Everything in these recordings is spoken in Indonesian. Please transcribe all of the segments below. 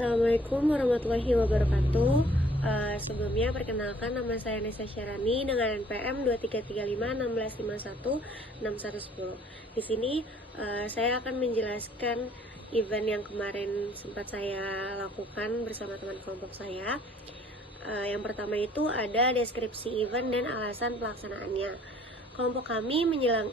Assalamualaikum warahmatullahi wabarakatuh. Sebelumnya perkenalkan, nama saya Nesa Syarani dengan NPM 233516516110. Di sini saya akan menjelaskan event yang kemarin sempat saya lakukan bersama teman kelompok saya. Yang pertama itu ada deskripsi event dan alasan pelaksanaannya. Kelompok kami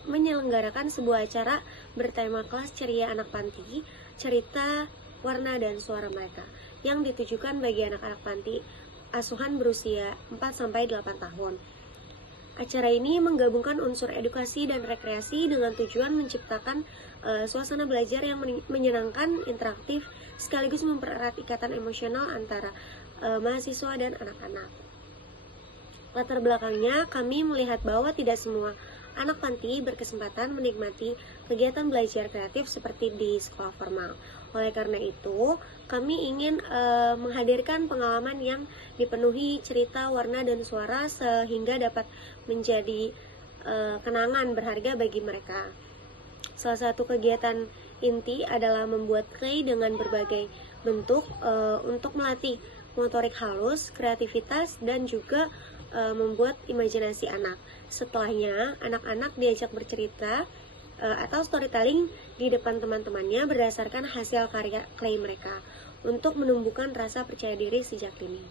menyelenggarakan sebuah acara bertema kelas ceria anak panti, cerita, warna, dan suara mereka yang ditujukan bagi anak-anak panti asuhan berusia 4-8 tahun. Acara ini menggabungkan unsur edukasi dan rekreasi dengan tujuan menciptakan suasana belajar yang menyenangkan, interaktif, sekaligus mempererat ikatan emosional antara mahasiswa dan anak-anak. Latar belakangnya, kami melihat bahwa tidak semua anak panti berkesempatan menikmati kegiatan belajar kreatif seperti di sekolah formal. Oleh karena itu, kami ingin menghadirkan pengalaman yang dipenuhi cerita, warna, dan suara sehingga dapat menjadi kenangan berharga bagi mereka. Salah satu kegiatan inti adalah membuat clay dengan berbagai bentuk untuk melatih motorik halus, kreativitas, dan juga membuat imajinasi anak. Setelahnya, anak-anak diajak bercerita atau storytelling di depan teman-temannya berdasarkan hasil karya clay mereka untuk menumbuhkan rasa percaya diri sejak dini.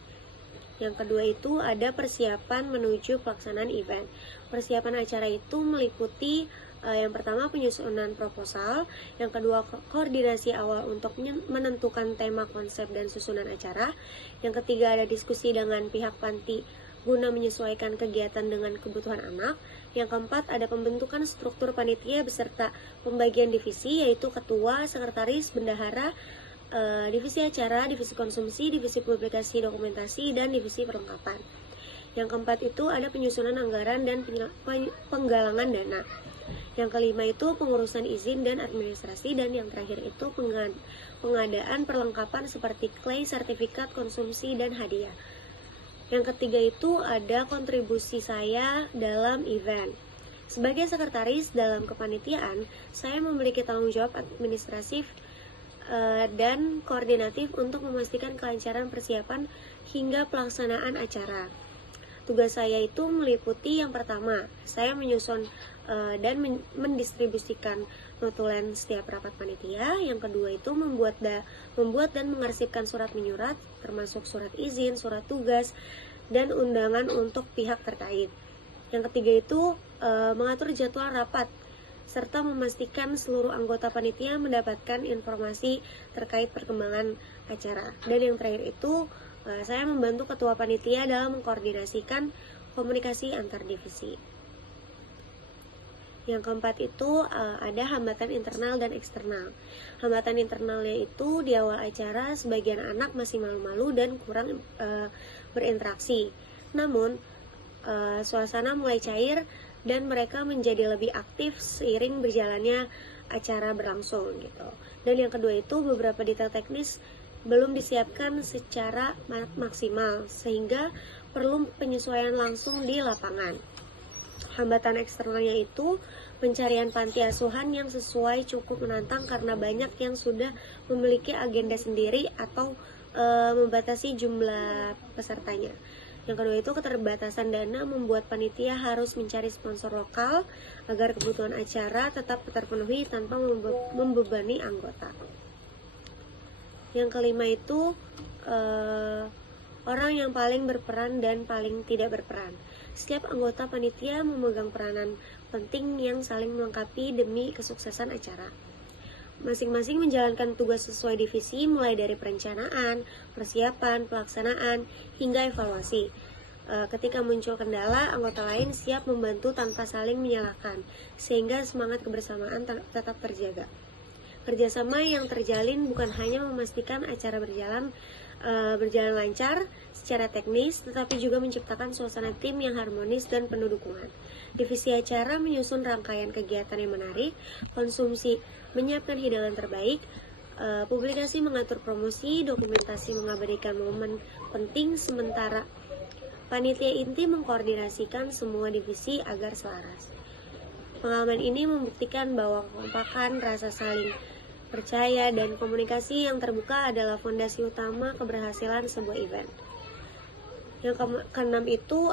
Yang kedua itu ada persiapan menuju pelaksanaan event. Persiapan acara itu meliputi yang pertama penyusunan proposal, yang kedua koordinasi awal untuk menentukan tema, konsep, dan susunan acara, yang ketiga ada diskusi dengan pihak panti guna menyesuaikan kegiatan dengan kebutuhan anak. Yang keempat ada pembentukan struktur panitia beserta pembagian divisi, yaitu ketua, sekretaris, bendahara, divisi acara, divisi konsumsi, divisi publikasi dokumentasi, dan divisi perlengkapan. Yang keempat itu ada penyusunan anggaran dan penggalangan dana. Yang kelima itu pengurusan izin dan administrasi, dan yang terakhir itu pengadaan perlengkapan seperti clay, sertifikat konsumsi, dan hadiah. Yang ketiga itu ada kontribusi saya dalam event. Sebagai sekretaris dalam kepanitiaan, saya memiliki tanggung jawab administratif dan koordinatif untuk memastikan kelancaran persiapan hingga pelaksanaan acara. Tugas saya itu meliputi yang pertama, saya menyusun dan mendistribusikan notulen setiap rapat panitia. Yang kedua itu membuat dan mengarsipkan surat menyurat, termasuk surat izin, surat tugas, dan undangan untuk pihak terkait. Yang ketiga itu mengatur jadwal rapat serta memastikan seluruh anggota panitia mendapatkan informasi terkait perkembangan acara. Dan yang terakhir itu saya membantu ketua panitia dalam mengkoordinasikan komunikasi antar divisi. Yang keempat itu ada hambatan internal dan eksternal. Hambatan internalnya itu di awal acara sebagian anak masih malu-malu dan kurang berinteraksi. Namun suasana mulai cair dan mereka menjadi lebih aktif seiring berjalannya acara berlangsung gitu. Dan yang kedua itu beberapa detail teknis belum disiapkan secara maksimal sehingga perlu penyesuaian langsung di lapangan. Hambatan eksternalnya itu pencarian panti asuhan yang sesuai cukup menantang karena banyak yang sudah memiliki agenda sendiri atau membatasi jumlah pesertanya. Yang kedua itu keterbatasan dana membuat panitia harus mencari sponsor lokal agar kebutuhan acara tetap terpenuhi tanpa membebani anggota. Yang kelima itu orang yang paling berperan dan paling tidak berperan. Setiap anggota panitia memegang peranan penting yang saling melengkapi demi kesuksesan acara. Masing-masing menjalankan tugas sesuai divisi mulai dari perencanaan, persiapan, pelaksanaan, hingga evaluasi. Ketika muncul kendala, anggota lain siap membantu tanpa saling menyalahkan, sehingga semangat kebersamaan tetap terjaga. Kerjasama yang terjalin bukan hanya memastikan acara berjalan lancar secara teknis, tetapi juga menciptakan suasana tim yang harmonis dan penuh dukungan. Divisi acara menyusun rangkaian kegiatan yang menarik, konsumsi menyiapkan hidangan terbaik, publikasi mengatur promosi, dokumentasi mengabadikan momen penting, sementara panitia inti mengkoordinasikan semua divisi agar selaras. Pengalaman ini membuktikan bahwa kekompakan, rasa saling percaya, dan komunikasi yang terbuka adalah fondasi utama keberhasilan sebuah event. Yang keenam itu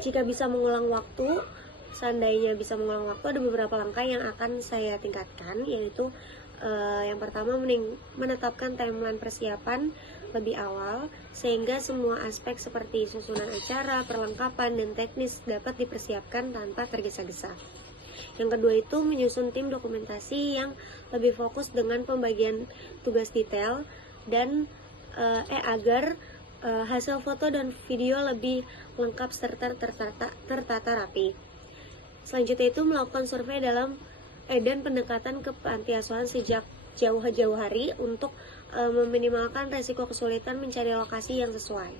jika bisa mengulang waktu, seandainya bisa mengulang waktu, ada beberapa langkah yang akan saya tingkatkan, yaitu yang pertama menetapkan timeline persiapan lebih awal sehingga semua aspek seperti susunan acara, perlengkapan, dan teknis dapat dipersiapkan tanpa tergesa-gesa. Yang kedua itu menyusun tim dokumentasi yang lebih fokus dengan pembagian tugas detail dan agar hasil foto dan video lebih lengkap serta tertata rapi. Selanjutnya itu melakukan survei dan pendekatan ke panti asuhan sejak jauh-jauh hari untuk meminimalkan resiko kesulitan mencari lokasi yang sesuai.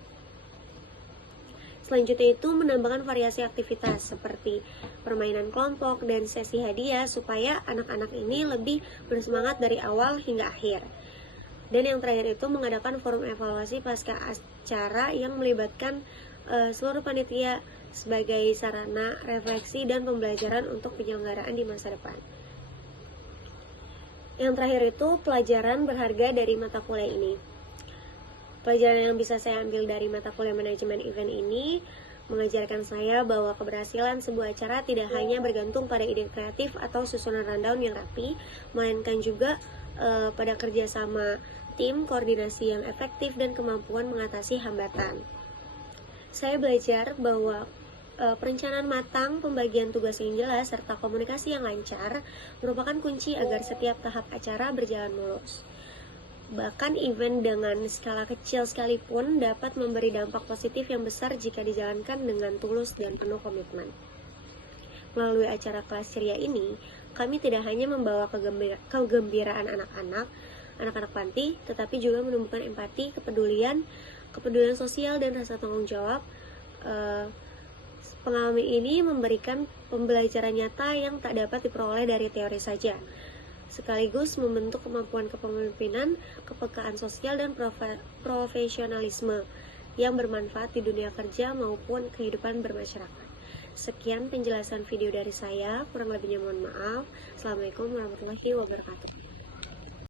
Selanjutnya itu menambahkan variasi aktivitas seperti permainan kelompok dan sesi hadiah supaya anak-anak ini lebih bersemangat dari awal hingga akhir. Dan yang terakhir itu mengadakan forum evaluasi pasca acara yang melibatkan seluruh panitia sebagai sarana refleksi dan pembelajaran untuk penyelenggaraan di masa depan. Yang terakhir itu pelajaran berharga dari mata kuliah ini. Pelajaran yang bisa saya ambil dari mata kuliah manajemen event ini mengajarkan saya bahwa keberhasilan sebuah acara tidak hanya bergantung pada ide kreatif atau susunan rundown yang rapi, melainkan juga pada kerjasama tim, koordinasi yang efektif, dan kemampuan mengatasi hambatan. Saya belajar bahwa perencanaan matang, pembagian tugas yang jelas, serta komunikasi yang lancar merupakan kunci agar setiap tahap acara berjalan mulus. Bahkan event dengan skala kecil sekalipun dapat memberi dampak positif yang besar jika dijalankan dengan tulus dan penuh komitmen. Melalui acara kelas ceria ini, kami tidak hanya membawa kegembiraan anak-anak panti, tetapi juga menumbuhkan empati, kepedulian sosial, dan rasa tanggung jawab. Pengalaman ini memberikan pembelajaran nyata yang tak dapat diperoleh dari teori saja, sekaligus membentuk kemampuan kepemimpinan, kepekaan sosial, dan profesionalisme yang bermanfaat di dunia kerja maupun kehidupan bermasyarakat. Sekian penjelasan video dari saya, kurang lebihnya mohon maaf. Assalamualaikum warahmatullahi wabarakatuh.